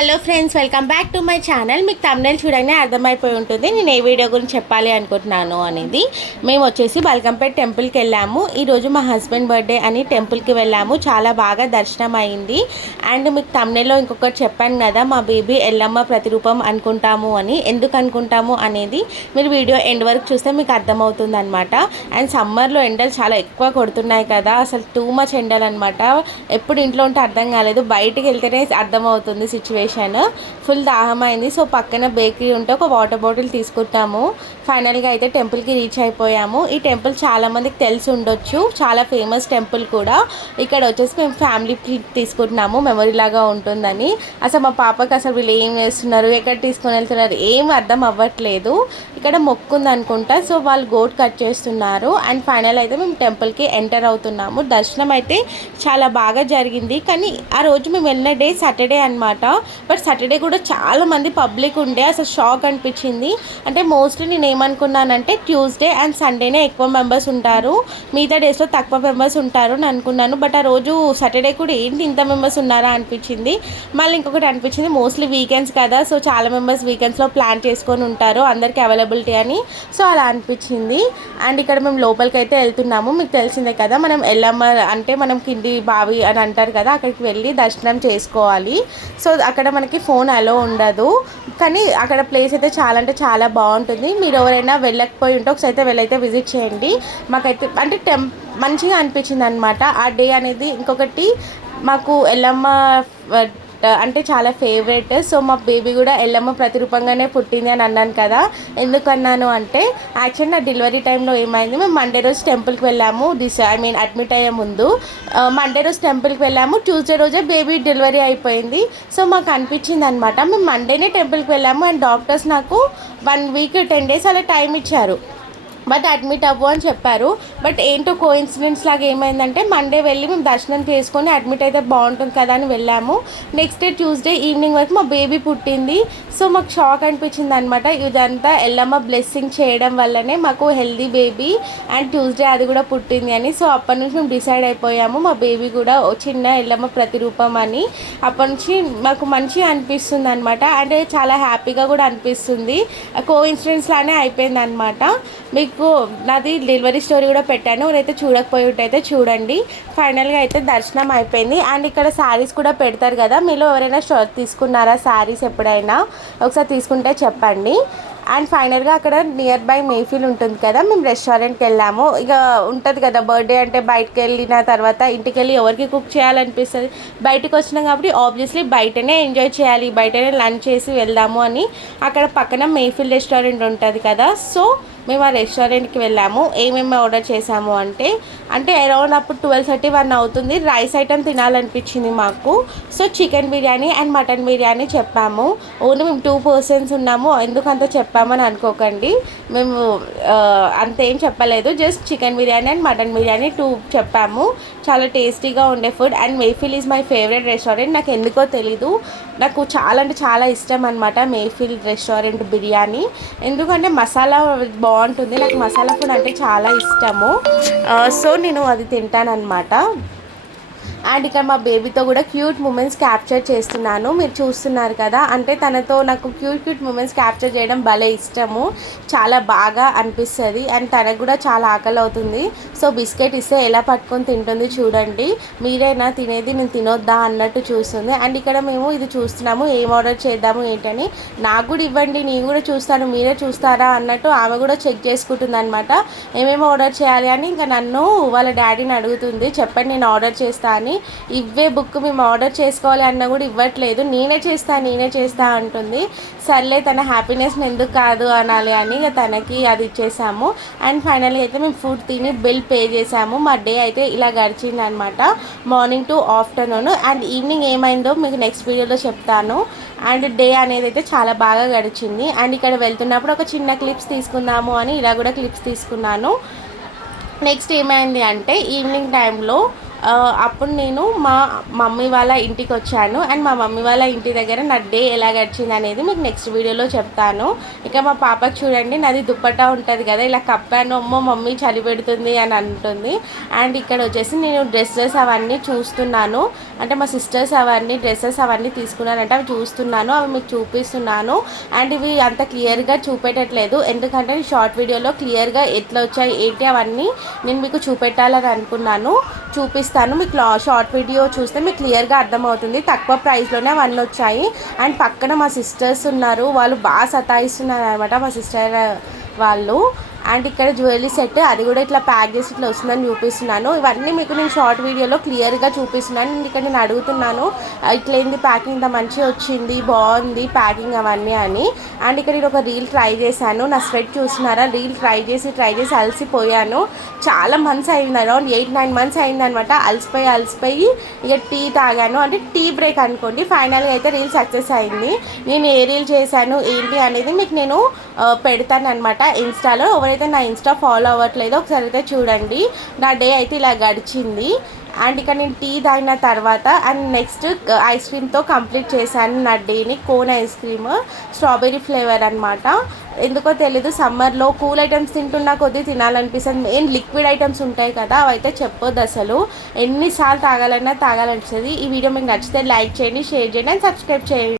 Hello friends, welcome back to my channel. మీకు thumbnail చూడగానే అర్థమైపోయి ఉంటుంది నేను ఏ వీడియో గురించి చెప్పాలి అనుకుంటున్నాను అనేది. మేము వచ్చేసి బల్కంపేట్ టెంపుల్కి వెళ్ళాము. ఈరోజు మా హస్బెండ్ బర్త్డే అని టెంపుల్కి వెళ్ళాము. చాలా బాగా దర్శనం అయింది. అండ్ మీకు తమ్నైల్లో ఇంకొకటి చెప్పాను కదా, మా బేబీ ఎల్లమ్మ ప్రతిరూపం అనుకుంటాము అని. ఎందుకు అనుకుంటాము అనేది మీరు వీడియో ఎండ్ వరకు చూస్తే మీకు అర్థమవుతుంది అనమాట. అండ్ సమ్మర్లో ఎండలు చాలా ఎక్కువ కొడుతున్నాయి కదా, అసలు టూ మచ్ ఎండలు అనమాట. ఎప్పుడు ఇంట్లో ఉంటే అర్థం కాలేదు, బయటికి వెళ్తేనే అర్థమవుతుంది సిచ్యువేషన్. ఫుల్ దాహమైంది. సో పక్కన బేకరీ ఉంటే ఒక వాటర్ బాటిల్ తీసుకుంటాము. ఫైనల్గా అయితే టెంపుల్కి రీచ్ అయిపోయాము. ఈ టెంపుల్ చాలా మందికి తెలిసి ఉండొచ్చు, చాలా ఫేమస్ టెంపుల్ కూడా. ఇక్కడ వచ్చేసి మేము ఫ్యామిలీ ట్రిప్ తీసుకుంటున్నాము, మెమరీ లాగా ఉంటుందని. అసలు మా పాపకి అసలు వీళ్ళు ఏం చేస్తున్నారు, ఎక్కడ తీసుకొని వెళ్తున్నారు ఏం అర్థం అవ్వట్లేదు. ఇక్కడ మొక్కు ఉంది అనుకుంటా, సో వాళ్ళు గోట్ కట్ చేస్తున్నారు. అండ్ ఫైనల్ అయితే మేము టెంపుల్కి ఎంటర్ అవుతున్నాము. దర్శనం అయితే చాలా బాగా జరిగింది. కానీ ఆ రోజు మేము వెళ్ళిన డే సాటర్డే అనమాట. బట్ సాటర్డే కూడా చాలా మంది పబ్లిక్ ఉండే, అసలు షాక్ అనిపించింది. అంటే మోస్ట్లీ నేను ఏమనుకున్నానంటే ట్యూస్డే అండ్ సండేనే ఎక్కువ మెంబర్స్ ఉంటారు, మిగతా డేస్లో తక్కువ మెంబర్స్ ఉంటారు అని అనుకున్నాను. బట్ ఆ రోజు సాటర్డే కూడా ఏంటి ఇంత మెంబర్స్ ఉన్నారా అనిపించింది. మళ్ళీ ఇంకొకటి అనిపించింది, మోస్ట్లీ వీకెండ్స్ కదా, సో చాలా మెంబర్స్ వీకెండ్స్లో ప్లాన్ చేసుకొని ఉంటారు అందరికీ అవైలబిలిటీ అని. సో అలా అనిపించింది. అండ్ ఇక్కడ మేము లోపలికి అయితే వెళ్తున్నాము. మీకు తెలిసిందే కదా, మనం ఎల్లమ్మ అంటే మనం కింది బావి అని అంటారు కదా, అక్కడికి వెళ్ళి దర్శనం చేసుకోవాలి. సో అక్కడ మనకి ఫోన్ అలో ఉండదు. కానీ అక్కడ ప్లేస్ అయితే చాలా అంటే చాలా బాగుంటుంది. మీరు ఎవరైనా వెళ్ళకపోయి ఉంటే ఒకసారి అయితే వెళ్ళైతే విజిట్ చేయండి. మాకైతే అంటే మంచిగా అనిపించింది అనమాట ఆ డే అనేది. ఇంకొకటి మాకు ఎల్లమ్మ అంటే చాలా ఫేవరెట్. సో మా బేబీ కూడా ఎల్లమ్మ ప్రతిరూపంగానే పుట్టింది అని అన్నాను కదా. ఎందుకన్నాను అంటే యాక్చువల్లీ నా డెలివరీ టైంలో ఏమైంది, మేము మండే రోజు టెంపుల్కి వెళ్ళాము. అడ్మిట్ అయ్యే ముందు మండే రోజు టెంపుల్కి వెళ్ళాము. ట్యూస్డే రోజే బేబీ డెలివరీ అయిపోయింది. సో మాకు అనిపించింది అనమాట, మేము మండేనే టెంపుల్కి వెళ్ళాము. అండ్ డాక్టర్స్ నాకు 1 వీక్ 10 days అలా టైం ఇచ్చారు, బట్ అడ్మిట్ అవ్వు అని చెప్పారు. బట్ ఏంటో కోఇన్సిడెన్స్ లాగా ఏమైందంటే మండే వెళ్ళి మేము దర్శనం చేసుకొని అడ్మిట్ అయితే బాగుంటుంది కదా అని వెళ్ళాము. నెక్స్ట్ డే ట్యూస్డే ఈవినింగ్ వరకు మా బేబీ పుట్టింది. సో మాకు షాక్ అనిపించింది అనమాట. ఇదంతా ఎల్లమ్మ బ్లెస్సింగ్ చేయడం వల్లనే మాకు హెల్దీ బేబీ అండ్ ట్యూస్డే అది కూడా పుట్టింది అని. సో అప్పటి నుంచి మేము డిసైడ్ అయిపోయాము మా బేబీ కూడా చిన్న ఎల్లమ్మ ప్రతిరూపం అని. అప్పటి నుంచి మాకు మంచిగా అనిపిస్తుంది అనమాట. అండ్ చాలా హ్యాపీగా కూడా అనిపిస్తుంది. కోఇన్సిడెన్స్ లానే అయిపోయింది అనమాట. మీకు నాది డెలివరీ స్టోరీ కూడా పెట్టాను, ఎవరైతే చూడకపోయి ఉంటే చూడండి. ఫైనల్గా అయితే దర్శనం అయిపోయింది. అండ్ ఇక్కడ శారీస్ కూడా పెడతారు కదా, మీలో ఎవరైనా తీసుకున్నారా శారీస్ ఎప్పుడైనా, ఒకసారి తీసుకుంటే చెప్పండి. అండ్ ఫైనల్గా అక్కడ నియర్ బై మేఫీల్ ఉంటుంది కదా, మేము రెస్టారెంట్కి వెళ్ళాము. ఇక ఉంటుంది కదా బర్త్డే అంటే బయటకు వెళ్ళిన తర్వాత ఇంటికి వెళ్ళి ఎవరికి కుక్ చేయాలనిపిస్తుంది. బయటకు వచ్చినాం కాబట్టి ఆబ్వియస్లీ బయటనే ఎంజాయ్ చేయాలి, బయటనే లంచ్ చేసి వెళ్దాము అని అక్కడ పక్కన మేఫీల్ రెస్టారెంట్ ఉంటుంది కదా. సో మేము ఆ రెస్టారెంట్కి వెళ్ళాము. ఏమేమి ఆర్డర్ చేసాము అంటే అరౌండ్ అప్పుడు 12:31 అవుతుంది. రైస్ ఐటమ్ తినాలనిపించింది మాకు. So chicken biryani and mutton biryani చెప్పాము. ఓన్లీ మేము 2 persons ఉన్నాము, ఎందుకంత చెప్పామని అనుకోకండి. మేము అంతేం చెప్పలేదు, just chicken biryani and mutton biryani 2 చెప్పాము. చాలా టేస్టీగా ఉండే food. And Mehfil is my favourite restaurant. నాకు ఎందుకో తెలీదు, నాకు చాలా అంటే చాలా ఇష్టం అనమాట మేఫిల్ రెస్టారెంట్ బిర్యానీ. ఎందుకంటే మసాలా బాగుంటుంది, నాకు మసాలా ఫుడ్ అంటే చాలా ఇష్టము. సో నేను అది తింటానన్నమాట. అండ్ ఇక్కడ మా బేబీతో కూడా క్యూట్ మూమెంట్స్ క్యాప్చర్ చేస్తున్నాను, మీరు చూస్తున్నారు కదా. అంటే తనతో నాకు క్యూట్ మూమెంట్స్ క్యాప్చర్ చేయడం భలే ఇష్టము, చాలా బాగా అనిపిస్తుంది. అండ్ తనకు కూడా చాలా ఆకలి అవుతుంది. సో బిస్కెట్ ఇస్తే ఎలా పట్టుకొని తింటుంది చూడండి. మీరైనా తినేది నేను తినొద్దా అన్నట్టు చూస్తుంది. అండ్ ఇక్కడ మేము ఇది చూస్తున్నాము, ఏం ఆర్డర్ చేద్దాము ఏంటని. నాకు కూడా ఇవ్వండి, నేను కూడా చూస్తాను, మీరే చూస్తారా అన్నట్టు ఆమె కూడా చెక్ చేసుకుంటుంది అనమాట, ఏమేమి ఆర్డర్ చేయాలి అని. ఇంకా నన్ను వాళ్ళ డాడీని అడుగుతుంది, చెప్పండి నేను ఆర్డర్ చేస్తా అని. ఇవే బుక్ మేము ఆర్డర్ చేసుకోవాలి అన్నా కూడా ఇవ్వట్లేదు, నేనే చేస్తా అంటుంది. సర్లే తన హ్యాపీనెస్ని ఎందుకు కాదు అనాలి అని ఇక తనకి అది ఇచ్చేసాము. అండ్ ఫైనల్గా అయితే మేము ఫుడ్ తిని బిల్ పే చేసాము. మా డే అయితే ఇలా గడిచింది అనమాట, morning to afternoon. And evening ఏమైందో మీకు నెక్స్ట్ వీడియోలో చెప్తాను. అండ్ డే అనేది అయితే చాలా బాగా గడిచింది. అండ్ ఇక్కడ వెళ్తున్నప్పుడు ఒక చిన్న క్లిప్స్ తీసుకుందాము అని ఇలా కూడా క్లిప్స్ తీసుకున్నాను. నెక్స్ట్ ఏమైంది అంటే ఈవినింగ్ టైంలో అప్పుడు నేను మా మమ్మీ వాళ్ళ ఇంటికి వచ్చాను. అండ్ మా మమ్మీ వాళ్ళ ఇంటి దగ్గర నా డే ఎలా గడిచింది అనేది మీకు నెక్స్ట్ వీడియోలో చెప్తాను. ఇక మా పాపకు చూడండి, నాది దుప్పటా ఉంటుంది కదా, ఇలా కప్పాను. అమ్మో మమ్మీ చలి పెడుతుంది అని అంటుంది. అండ్ ఇక్కడ వచ్చేసి నేను డ్రెస్సెస్ అవన్నీ చూస్తున్నాను. అంటే మా సిస్టర్స్ అవన్నీ డ్రెస్సెస్ అవన్నీ తీసుకున్నానంటే అవి చూస్తున్నాను, అవి మీకు చూపిస్తున్నాను. అండ్ ఇవి అంత క్లియర్గా చూపెట్టట్లేదు, ఎందుకంటే షార్ట్ వీడియోలో క్లియర్గా ఎట్లా వచ్చాయి ఏంటి అవన్నీ నేను మీకు చూపెట్టాలని అనుకున్నాను. చూపిస్తాను మీకు. షార్ట్ వీడియో చూస్తే మీకు క్లియర్గా అర్థమవుతుంది. తక్కువ ప్రైస్లోనే అవన్నీ వచ్చాయి. అండ్ పక్కన మా సిస్టర్స్ ఉన్నారు, వాళ్ళు బాగా సతాయిస్తున్నారు అనమాట, మా సిస్టర్ వాళ్ళు. అండ్ ఇక్కడ జ్యువెలరీ సెట్, అది కూడా ఇట్లా ప్యాక్ చేసి ఇట్లా వస్తుందని చూపిస్తున్నాను. ఇవన్నీ మీకు నేను షార్ట్ వీడియోలో క్లియర్గా చూపిస్తున్నాను. ఇక్కడ నేను అడుగుతున్నాను ఇట్లా ఏంది ప్యాకింగ్ ఇంత మంచిగా వచ్చింది, బాగుంది ప్యాకింగ్ అవన్నీ అని. అండ్ ఇక్కడ నేను ఒక రీల్ ట్రై చేశాను. నా స్వెట్ చూస్తున్నారా, రీల్ ట్రై చేసి అలసిపోయాను. చాలా మంత్స్ అయింది, అరౌండ్ 8-9 మంత్స్ అయిందనమాట. అలసిపోయి ఇక టీ తాగాను, అంటే టీ బ్రేక్ అనుకోండి. ఫైనల్గా అయితే రీల్ సక్సెస్ అయింది. నేను ఏ రీల్ చేశాను ఏంటి అనేది మీకు నేను పెడతాను అనమాట ఇన్స్టాలో. ఎవరైతే నా ఇన్స్టా ఫాలో అవ్వట్లేదో ఒకసారి అయితే చూడండి. నా డే అయితే ఇలా గడిచింది. అండ్ ఇక్కడ నేను టీ తాగిన తర్వాత అండ్ నెక్స్ట్ ఐస్ క్రీమ్తో కంప్లీట్ చేశాను నా డేని. Cone ice cream, strawberry flavour అనమాట. ఎందుకో తెలీదు, సమ్మర్లో కూల్ ఐటమ్స్ తింటున్నా కొద్దీ తినాలనిపిస్తుంది. మెయిన్ లిక్విడ్ ఐటమ్స్ ఉంటాయి కదా, అవైతే చెప్పొద్దు అసలు. ఎన్నిసార్లు తాగాలనిపిస్తుంది. ఈ వీడియో మీకు నచ్చితే లైక్ చేయండి, షేర్ చేయండి అండ్ సబ్స్క్రైబ్ చేయండి.